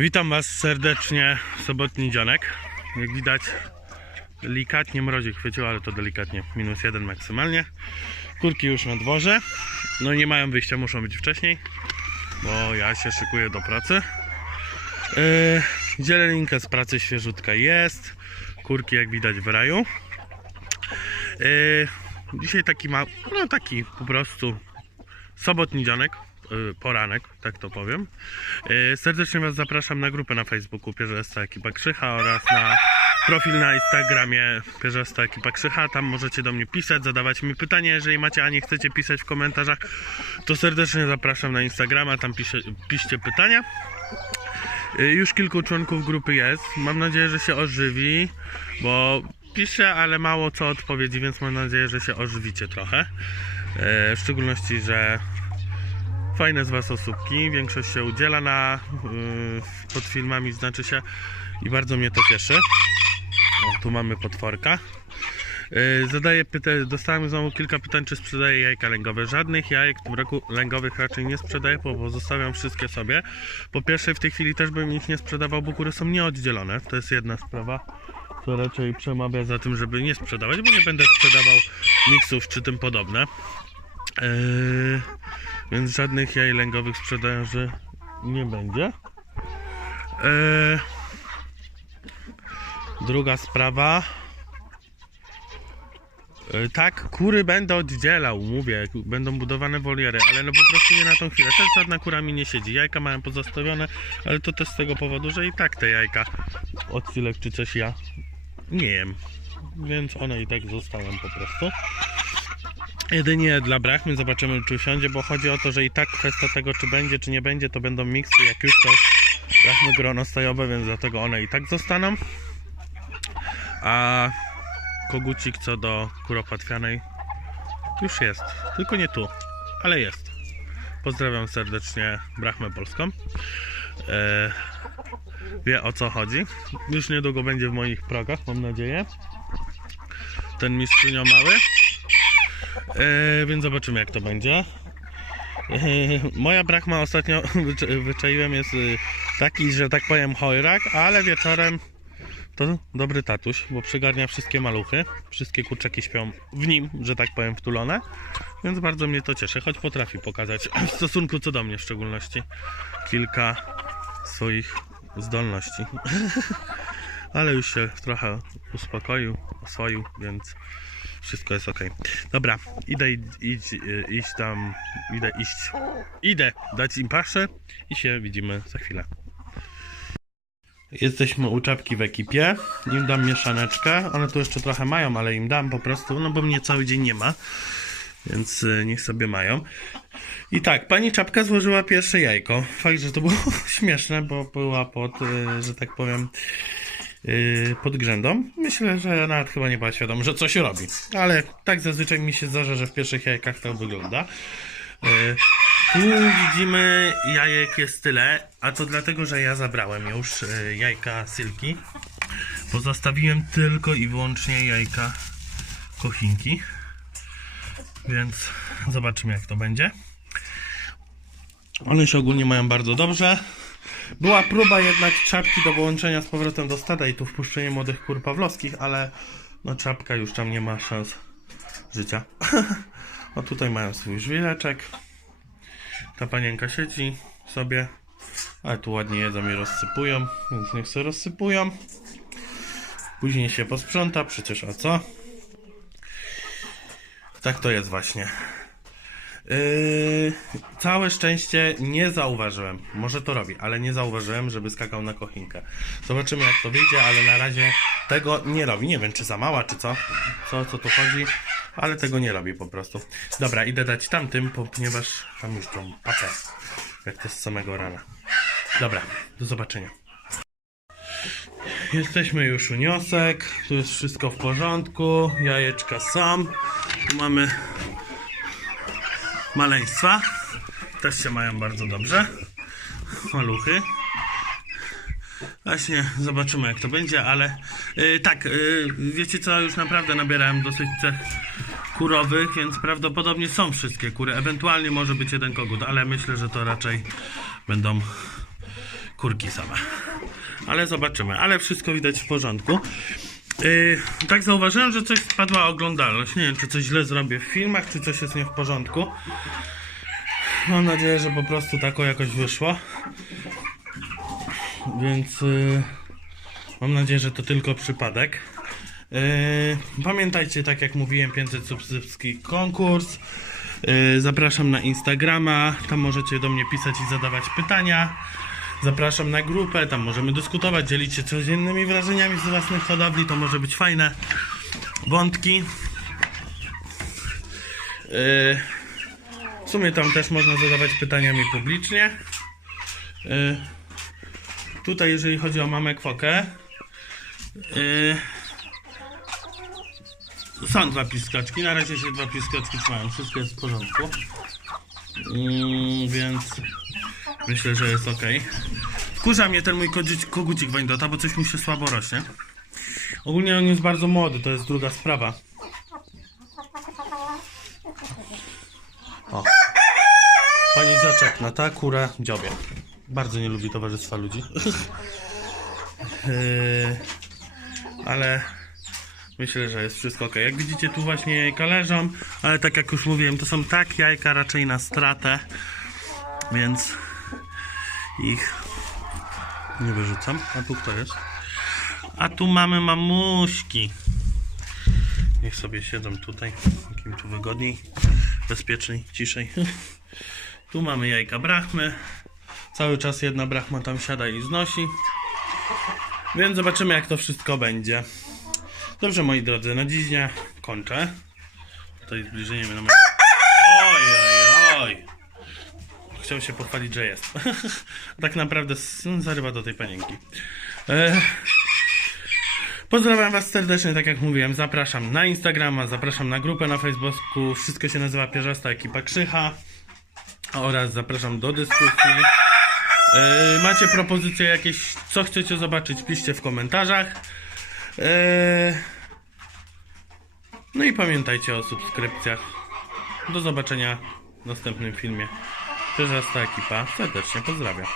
Witam Was serdecznie w sobotni dzionek. Jak widać, delikatnie mrozik chwycił, ale to delikatnie, minus jeden maksymalnie. Kurki już na dworze. No nie mają wyjścia, muszą być wcześniej, bo ja się szykuję do pracy. Yy, zieleninka z pracy świeżutka jest. Kurki jak widać w raju. Yy, dzisiaj taki ma, no taki po prostu sobotni dzionek, poranek, tak to powiem. Yy, serdecznie Was zapraszam na grupę na Facebooku Pierzesta Ekipa Krzycha oraz na profil na Instagramie Pierzesta Ekipa Krzycha. Tam możecie do mnie pisać, zadawać mi pytania. Jeżeli macie, a nie chcecie pisać w komentarzach, to serdecznie zapraszam na Instagrama, tam pisze, piszcie pytania. Y, Już kilku członków grupy jest. Mam nadzieję, że się ożywi, bo piszę, ale mało co odpowiedzi, więc mam nadzieję, że się ożywicie trochę. W szczególności, że fajne z Was osóbki. Większość się udziela na y, pod filmami, znaczy się i bardzo mnie to cieszy. O, tu mamy potworka. Yy, Zadaję pytanie, dostałem znowu kilka pytań, czy sprzedaję jajka lęgowe. Żadnych jajek w tym roku lęgowych raczej nie sprzedaję, bo pozostawiam wszystkie sobie. Po pierwsze, w tej chwili też bym ich nie sprzedawał, bo kury są nieoddzielone. To jest jedna sprawa, co raczej przemawia za tym, żeby nie sprzedawać, bo nie będę sprzedawał miksów czy tym podobne. Yy, więc żadnych jaj lęgowych sprzedaży nie będzie. Yy, druga sprawa. E, Tak, kury będę oddzielał, mówię, będą budowane woliery, ale no po prostu nie na tą chwilę. Też żadna kura mi nie siedzi. Jajka mają pozostawione, ale to też z tego powodu, że i tak te jajka od chwilek czy coś ja nie jem. Więc one i tak zostają po prostu. Jedynie dla brachmy zobaczymy czy usiądzie, bo chodzi o to, że i tak kwestia tego czy będzie czy nie będzie, to będą miksy, jak już to brachmy gronostajowe, więc dlatego one i tak zostaną. A kogucik co do kuropatwianej już jest, tylko nie tu, ale jest. Pozdrawiam serdecznie Brachmę Polską. E, wie o co chodzi. Już niedługo będzie w moich progach, mam nadzieję. Ten mistrzynio mały. E, więc zobaczymy jak to będzie. E, moja brachma ostatnio wycz- wyczaiłem jest y, taki, że tak powiem chojrak, ale wieczorem to dobry tatuś, bo przygarnia wszystkie maluchy. Wszystkie kurczaki śpią w nim, że tak powiem, wtulone. Więc bardzo mnie to cieszy, choć potrafi pokazać w stosunku co do mnie w szczególności kilka swoich zdolności. Ale już się trochę uspokoił, oswoił, więc wszystko jest ok. Dobra, idę idź, idź, iść tam, idę iść, idę dać im paszę i się widzimy za chwilę. Jesteśmy u czapki w ekipie. Im dam mieszaneczkę. One tu jeszcze trochę mają, ale im dam po prostu, no bo mnie cały dzień nie ma. Więc y, niech sobie mają. I tak, pani czapka złożyła pierwsze jajko. Fakt, że to było śmieszne, bo była pod, y, że tak powiem, y, pod grzędą. Myślę, że nawet chyba nie była świadoma, że coś robi. Ale tak zazwyczaj mi się zdarza, że w pierwszych jajkach tak wygląda. Y, tu widzimy jajek jest tyle, a to dlatego, że ja zabrałem już y, jajka silki. Pozostawiłem tylko i wyłącznie jajka kochinki. Więc zobaczymy jak to będzie. One się ogólnie mają bardzo dobrze. Była próba jednak czapki do połączenia z powrotem do stada i tu wpuszczenie młodych kur pawlowskich, ale no czapka już tam nie ma szans życia. o tutaj mają swój żwireczek. Ta panienka siedzi sobie, ale tu ładnie jedzą i rozsypują, więc niech sobie rozsypują. Później się posprząta, przecież a co? Tak to jest właśnie. Yy, całe szczęście nie zauważyłem, może to robi, ale nie zauważyłem, żeby skakał na kochinkę. Zobaczymy jak to wyjdzie, ale na razie tego nie robi. Nie wiem czy za mała, czy co, co, co tu chodzi, ale tego nie robi po prostu. Dobra, idę dać tamtym, ponieważ tam już tą pakę, jak to z samego rana. Dobra, do zobaczenia. Jesteśmy już u niosek, tu jest wszystko w porządku, jajeczka są, tu mamy maleństwa. Też się mają bardzo dobrze. Maluchy. Właśnie zobaczymy jak to będzie, ale yy, tak, yy, wiecie co, już naprawdę nabierałem dosyć cech kurowych, więc prawdopodobnie są wszystkie kury. Ewentualnie może być jeden kogut, ale myślę, że to raczej będą kurki same. Ale zobaczymy. Ale wszystko widać w porządku. Yy, tak zauważyłem, że coś spadła oglądalność. Nie wiem, czy coś źle zrobię w filmach, czy coś jest nie w porządku. Mam nadzieję, że po prostu tako jakoś wyszło. Więc yy, mam nadzieję, że to tylko przypadek. Yy, pamiętajcie, tak jak mówiłem, 500 subskrypcji konkurs. Yy, zapraszam na Instagrama, tam możecie do mnie pisać i zadawać pytania. Zapraszam na grupę, tam możemy dyskutować, dzielić się codziennymi wrażeniami z własnych hodowli, to może być fajne. Wątki. Yy, w sumie tam też można zadawać pytaniami publicznie. Yy, tutaj, jeżeli chodzi o mamę kwokę, yy, są dwa piskaczki, na razie się dwa piskaczki trzymają, wszystko jest w porządku. Mm, więc myślę, że jest ok. Wkurza mnie ten mój kogucik, Wajndota, bo coś mu się słabo rośnie. Ogólnie on jest bardzo młody, to jest druga sprawa. O. Pani zaczepna, ta kura dziobie. Bardzo nie lubi towarzystwa ludzi. Yy, ale myślę, że jest wszystko ok. Jak widzicie, tu właśnie jajka leżą, ale tak jak już mówiłem, to są tak jajka raczej na stratę, więc ich nie wyrzucam. A tu kto jest? A tu mamy mamuśki. Niech sobie siedzą tutaj, jakim tu wygodniej, bezpieczniej, ciszej. Tu mamy jajka brachmy. Cały czas jedna brachma tam siada i znosi. Więc zobaczymy jak to wszystko będzie. Dobrze moi drodzy, na dziś kończę. Tutaj zbliżenie na Chciał się pochwalić, że jest. tak naprawdę s- zarywa do tej panienki. E... Pozdrawiam Was serdecznie, tak jak mówiłem. Zapraszam na Instagrama, zapraszam na grupę na Facebooku. Wszystko się nazywa Pierzasta Ekipa Krzycha. Oraz zapraszam do dyskusji. E, macie propozycje jakieś, co chcecie zobaczyć, piszcie w komentarzach. E, no i pamiętajcie o subskrypcjach. Do zobaczenia w następnym filmie. Pierzasta Ekipa serdecznie pozdrawiam.